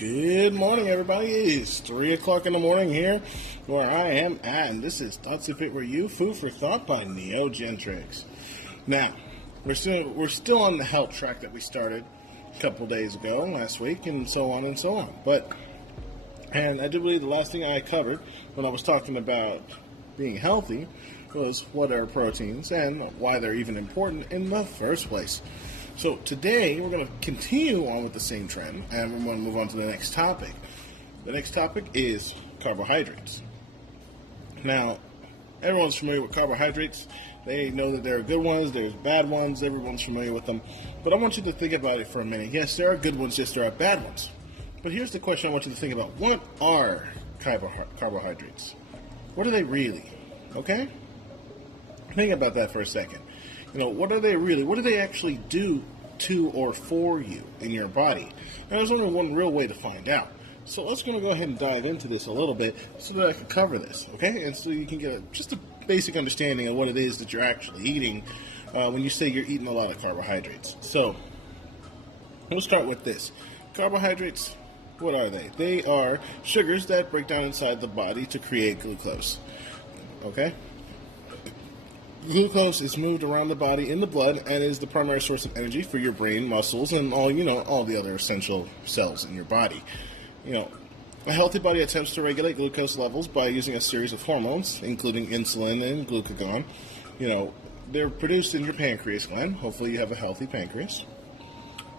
Good morning, everybody. It's 3 o'clock in the morning here where I am at, and this is Thoughts That Fit For You, Food for Thought by Gentrics. Now, we're still on the health track that we started a couple days ago, last week, and so on and so on. And I do believe the last thing I covered when I was talking about being healthy was what are proteins and why they're even important in the first place. So today we're going to continue on with the same trend, and we're going to move on to the next topic. The next topic is carbohydrates. Now, everyone's familiar with carbohydrates. They know that there are good ones, there's bad ones, everyone's familiar with them. But I want you to think about it for a minute. Yes, there are good ones, yes, there are bad ones. But here's the question I want you to think about. What are carbohydrates? What are they really? Okay? Think about that for a second. What are they really? What do they actually do to or for you in your body? And there's only one real way to find out. So let's go ahead and dive into this a little bit so that I can cover this, okay? And so you can get just a basic understanding of what it is that you're actually eating when you say you're eating a lot of carbohydrates. So we'll start with this. Carbohydrates, what are they? They are sugars that break down inside the body to create glucose, okay? Glucose is moved around the body in the blood and is the primary source of energy for your brain, muscles, and all the other essential cells in your body. A healthy body attempts to regulate glucose levels by using a series of hormones, including insulin and glucagon. They're produced in your pancreas gland. Hopefully you have a healthy pancreas.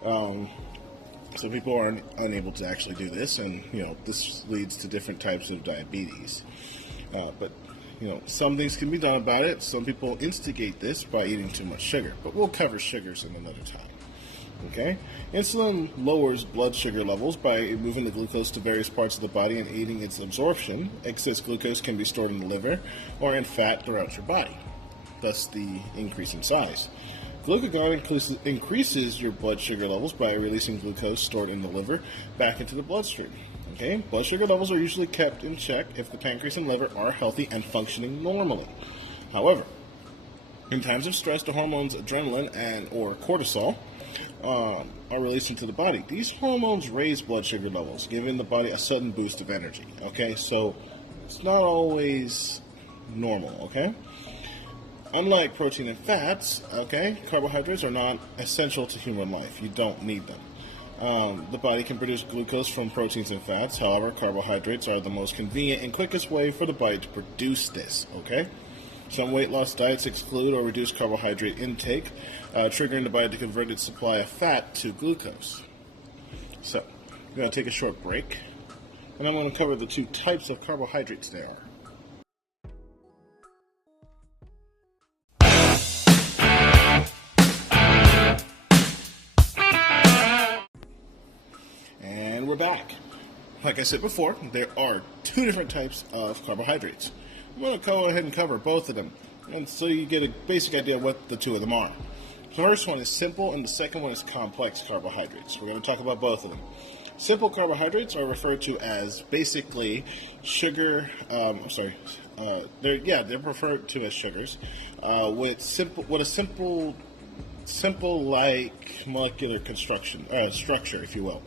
So people are unable to actually do this, and this leads to different types of diabetes. But some things can be done about it. Some people instigate this by eating too much sugar, but we'll cover sugars in another time. Okay? Insulin lowers blood sugar levels by moving the glucose to various parts of the body and aiding its absorption. Excess glucose can be stored in the liver or in fat throughout your body, thus the increase in size. Glucagon increases your blood sugar levels by releasing glucose stored in the liver back into the bloodstream. Okay? Blood sugar levels are usually kept in check if the pancreas and liver are healthy and functioning normally. However, in times of stress, the hormones adrenaline or cortisol are released into the body. These hormones raise blood sugar levels, giving the body a sudden boost of energy. Okay? So it's not always normal. Okay? Unlike protein and fats, okay, carbohydrates are not essential to human life. You don't need them. The body can produce glucose from proteins and fats. However, carbohydrates are the most convenient and quickest way for the body to produce this, okay? Some weight loss diets exclude or reduce carbohydrate intake, triggering the body to convert its supply of fat to glucose. So, I'm going to take a short break, and I'm going to cover the two types of carbohydrates there are. And we're back. Like I said before, there are two different types of carbohydrates. I'm going to go ahead and cover both of them, and so you get a basic idea of what the two of them are. The first one is simple, and the second one is complex carbohydrates. We're going to talk about both of them. Simple carbohydrates are referred to as basically sugar. They're referred to as sugars with a simple like molecular structure, if you will.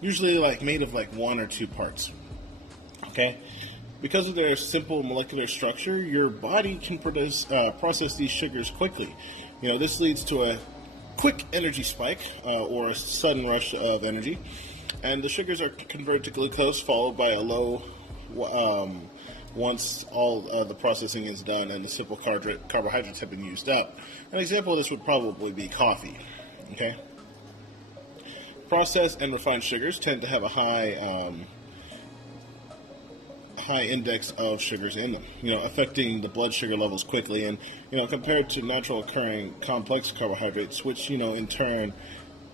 Usually made of one or two parts. Okay? Because of their simple molecular structure, your body can process these sugars quickly. This leads to a quick energy spike or a sudden rush of energy. And the sugars are converted to glucose, followed by a low once all the processing is done and the simple carbohydrates have been used up. An example of this would probably be coffee. Okay? Processed and refined sugars tend to have a high index of sugars in them, affecting the blood sugar levels quickly, and compared to natural occurring complex carbohydrates, which in turn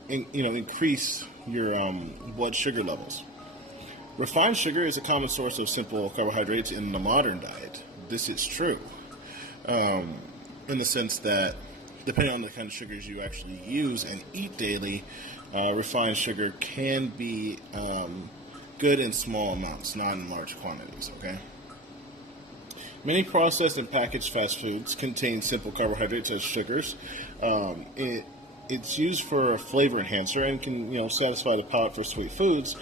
increase your blood sugar levels. Refined sugar is a common source of simple carbohydrates in the modern diet. This is true in the sense that depending on the kind of sugars you actually use and eat daily, refined sugar can be good in small amounts, not in large quantities, okay? Many processed and packaged fast foods contain simple carbohydrates as sugars. it's used for a flavor enhancer and can, satisfy the palate for sweet foods.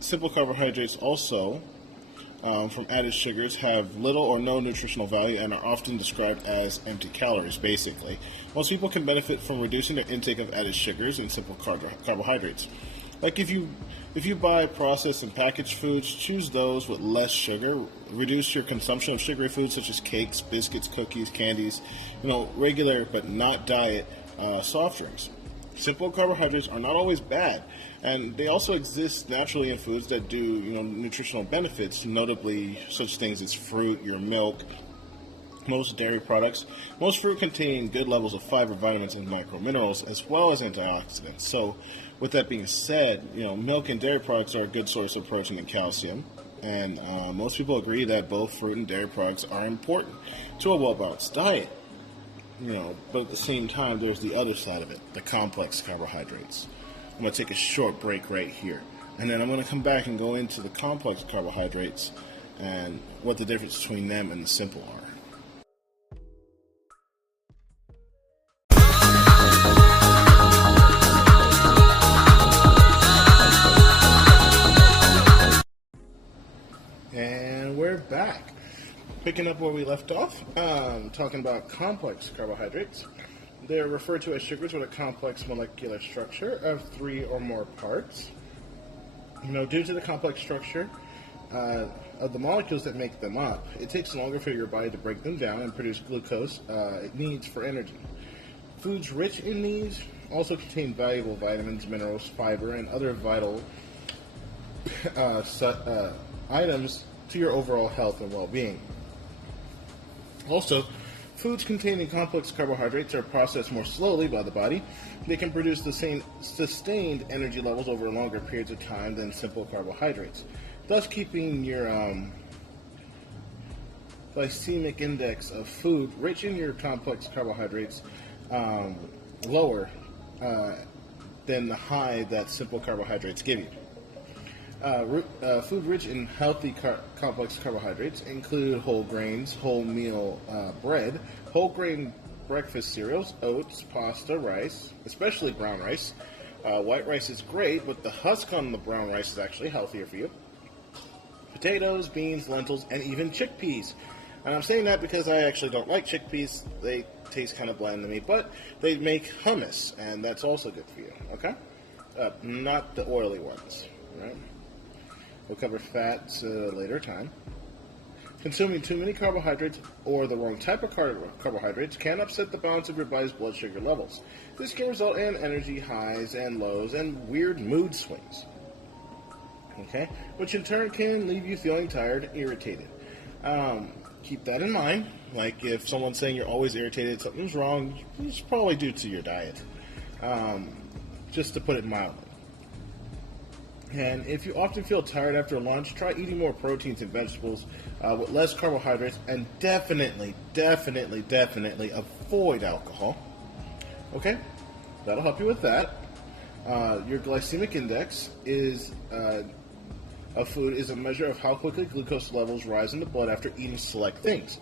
Simple carbohydrates also, from added sugars, have little or no nutritional value and are often described as empty calories, basically. Most people can benefit from reducing their intake of added sugars and simple carbohydrates. Like if you buy processed and packaged foods, choose those with less sugar. Reduce your consumption of sugary foods such as cakes, biscuits, cookies, candies, regular but not diet soft drinks. Simple carbohydrates are not always bad, and they also exist naturally in foods that do nutritional benefits, notably such things as fruit, your milk, most dairy products. Most fruit contain good levels of fiber, vitamins, and microminerals, as well as antioxidants. So, with that being said, milk and dairy products are a good source of protein and calcium, and most people agree that both fruit and dairy products are important to a well-balanced diet. But at the same time, there's the other side of it, the complex carbohydrates. I'm going to take a short break right here, and then I'm going to come back and go into the complex carbohydrates and what the difference between them and the simple are. And we're back. Picking up where we left off, talking about complex carbohydrates. They're referred to as sugars with a complex molecular structure of 3 or more parts. Due to the complex structure of the molecules that make them up, it takes longer for your body to break them down and produce glucose it needs for energy. Foods rich in these also contain valuable vitamins, minerals, fiber, and other vital items to your overall health and well-being. Also, foods containing complex carbohydrates are processed more slowly by the body. They can produce the same sustained energy levels over longer periods of time than simple carbohydrates, thus keeping your glycemic index of food rich in your complex carbohydrates lower than the high that simple carbohydrates give you. Food rich in healthy complex carbohydrates include whole grains, wholemeal bread, whole grain breakfast cereals, oats, pasta, rice, especially brown rice. White rice is great, but the husk on the brown rice is actually healthier for you. Potatoes, beans, lentils, and even chickpeas. And I'm saying that because I actually don't like chickpeas. They taste kind of bland to me, but they make hummus, and that's also good for you, okay? Not the oily ones, right? We'll cover fats at a later time. Consuming too many carbohydrates or the wrong type of carbohydrates can upset the balance of your body's blood sugar levels. This can result in energy highs and lows and weird mood swings, okay? Which in turn can leave you feeling tired and irritated. Keep that in mind. Like if someone's saying you're always irritated, something's wrong, it's probably due to your diet. Just to put it mildly. And if you often feel tired after lunch, try eating more proteins and vegetables with less carbohydrates, and definitely avoid alcohol. Okay? That'll help you with that. Your glycemic index of food is a measure of how quickly glucose levels rise in the blood after eating select things.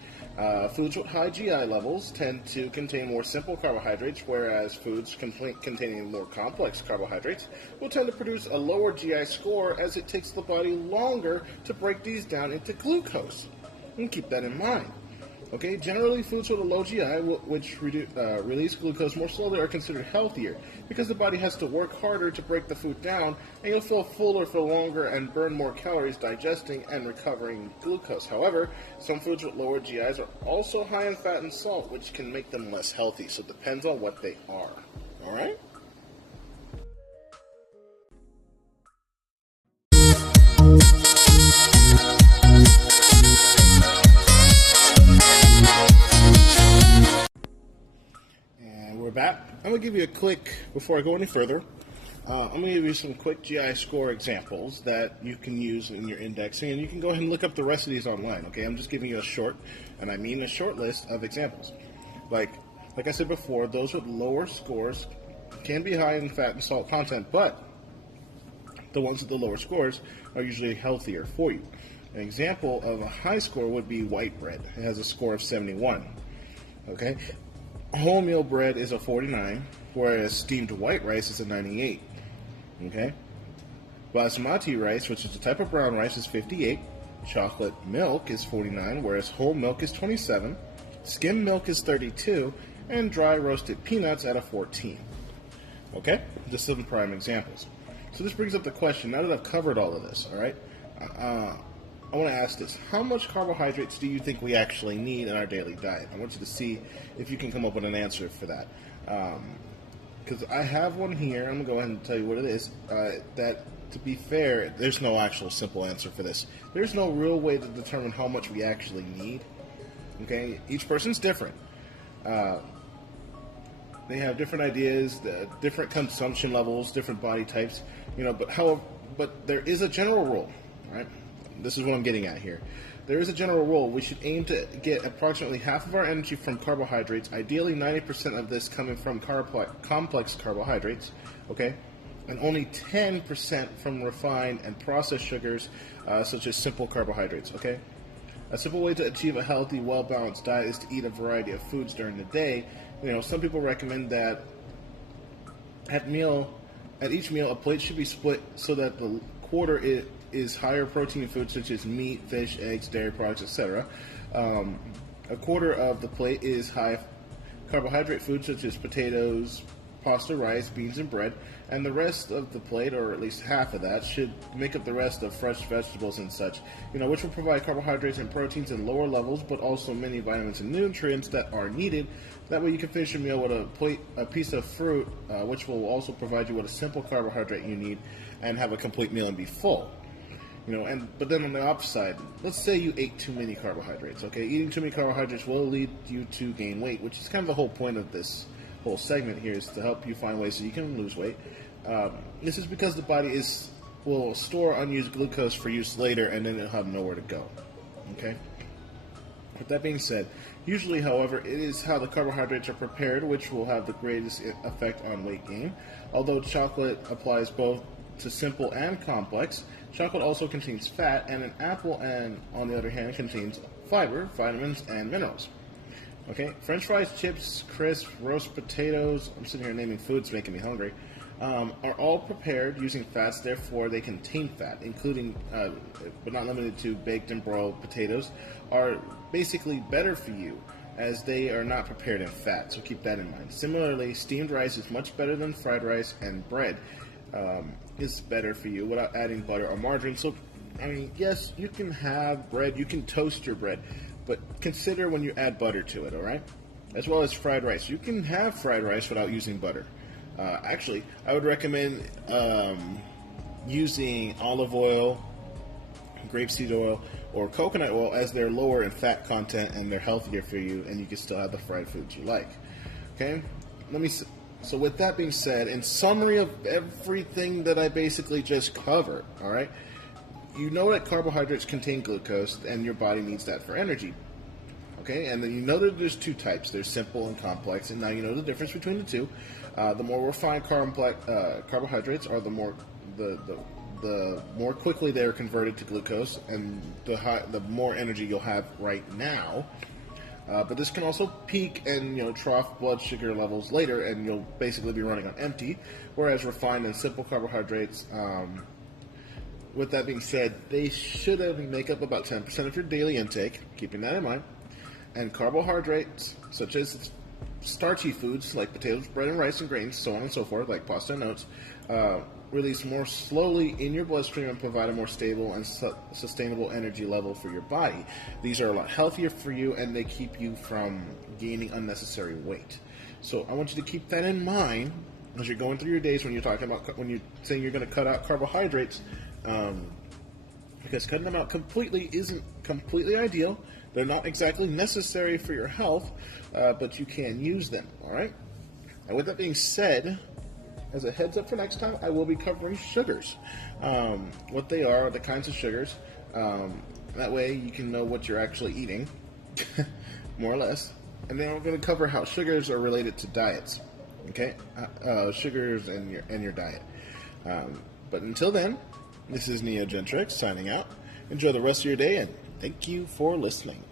Foods with high GI levels tend to contain more simple carbohydrates, whereas foods containing more complex carbohydrates will tend to produce a lower GI score, as it takes the body longer to break these down into glucose. And keep that in mind. Okay, generally foods with a low GI, which release glucose more slowly, are considered healthier because the body has to work harder to break the food down, and you'll feel fuller for longer and burn more calories digesting and recovering glucose. However, some foods with lower GIs are also high in fat and salt, which can make them less healthy, so it depends on what they are. Alright? Back. I'm going to give you a quick, before I go any further, I'm going to give you some quick GI score examples that you can use in your indexing, and you can go ahead and look up the rest of these online, okay? I'm just giving you a short, and I mean a short list of examples. Like I said before, those with lower scores can be high in fat and salt content, but the ones with the lower scores are usually healthier for you. An example of a high score would be white bread. It has a score of 71, okay? Wholemeal bread is a 49, whereas steamed white rice is a 98. Okay? Basmati rice, which is a type of brown rice, is 58. Chocolate milk is 49, whereas whole milk is 27. Skim milk is 32, and dry roasted peanuts at a 14. Okay? Just some prime examples. So this brings up the question, now that I've covered all of this, all right, I want to ask this. How much carbohydrates do you think we actually need in our daily diet? I want you to see if you can come up with an answer for that. Because I have one here. I'm going to go ahead and tell you what it is. That, to be fair, there's no actual simple answer for this. There's no real way to determine how much we actually need. Okay? Each person's different. They have different ideas, different consumption levels, different body types. But there is a general rule, right? This is what I'm getting at here. There is a general rule. We should aim to get approximately half of our energy from carbohydrates, ideally 90% of this coming from complex carbohydrates, okay? And only 10% from refined and processed sugars, such as simple carbohydrates, okay? A simple way to achieve a healthy, well-balanced diet is to eat a variety of foods during the day. Some people recommend that at each meal, a plate should be split so that the quarter is higher protein foods such as meat, fish, eggs, dairy products, etc. A quarter of the plate is high carbohydrate foods such as potatoes, pasta, rice, beans, and bread, and the rest of the plate, or at least half of that, should make up the rest of fresh vegetables and such, which will provide carbohydrates and proteins in lower levels, but also many vitamins and nutrients that are needed. That way you can finish your meal with a piece of fruit, which will also provide you with a simple carbohydrate you need, and have a complete meal and be full. But then on the opposite side, let's say you ate too many carbohydrates, okay? Eating too many carbohydrates will lead you to gain weight, which is kind of the whole point of this whole segment here, is to help you find ways so you can lose weight. This is because the body will store unused glucose for use later, and then it'll have nowhere to go, okay? With that being said, usually, however, it is how the carbohydrates are prepared which will have the greatest effect on weight gain. Although chocolate applies both to simple and complex, chocolate also contains fat, and an apple, and on the other hand, contains fiber, vitamins, and minerals. Okay, French fries, chips, crisps, roast potatoes, I'm sitting here naming foods making me hungry, are all prepared using fats, therefore they contain fat, including, but not limited to, baked and broiled potatoes, are basically better for you as they are not prepared in fat, so keep that in mind. Similarly, steamed rice is much better than fried rice, and bread is better for you without adding butter or margarine. So, yes, you can have bread, you can toast your bread, but consider when you add butter to it, all right? As well as fried rice. You can have fried rice without using butter. Actually, I would recommend using olive oil, grapeseed oil, or coconut oil, as they're lower in fat content and they're healthier for you, and you can still have the fried foods you like. Okay? So with that being said, in summary of everything that I basically just covered, all right, you know that carbohydrates contain glucose, and your body needs that for energy. Okay, and then you know that there's two types. There's simple and complex, and now you know the difference between the two. The more refined carbohydrates are the more quickly they are converted to glucose, and the more energy you'll have right now. But this can also peak and trough blood sugar levels later, and you'll basically be running on empty. Whereas refined and simple carbohydrates, with that being said, they should make up about 10% of your daily intake. Keeping that in mind. And carbohydrates, such as starchy foods like potatoes, bread, and rice and grains, so on and so forth, like pasta and oats, release more slowly in your bloodstream and provide a more stable and sustainable energy level for your body. These are a lot healthier for you, and they keep you from gaining unnecessary weight. So I want you to keep that in mind as you're going through your days when you're saying you're going to cut out carbohydrates, because cutting them out completely isn't completely ideal. They're not exactly necessary for your health, but you can use them, all right? And with that being said, as a heads up for next time, I will be covering sugars, what they are, the kinds of sugars. That way you can know what you're actually eating, more or less. And then we're going to cover how sugars are related to diets, okay? Sugars and your diet. But until then, this is Gentrics signing out. Enjoy the rest of your day, and thank you for listening.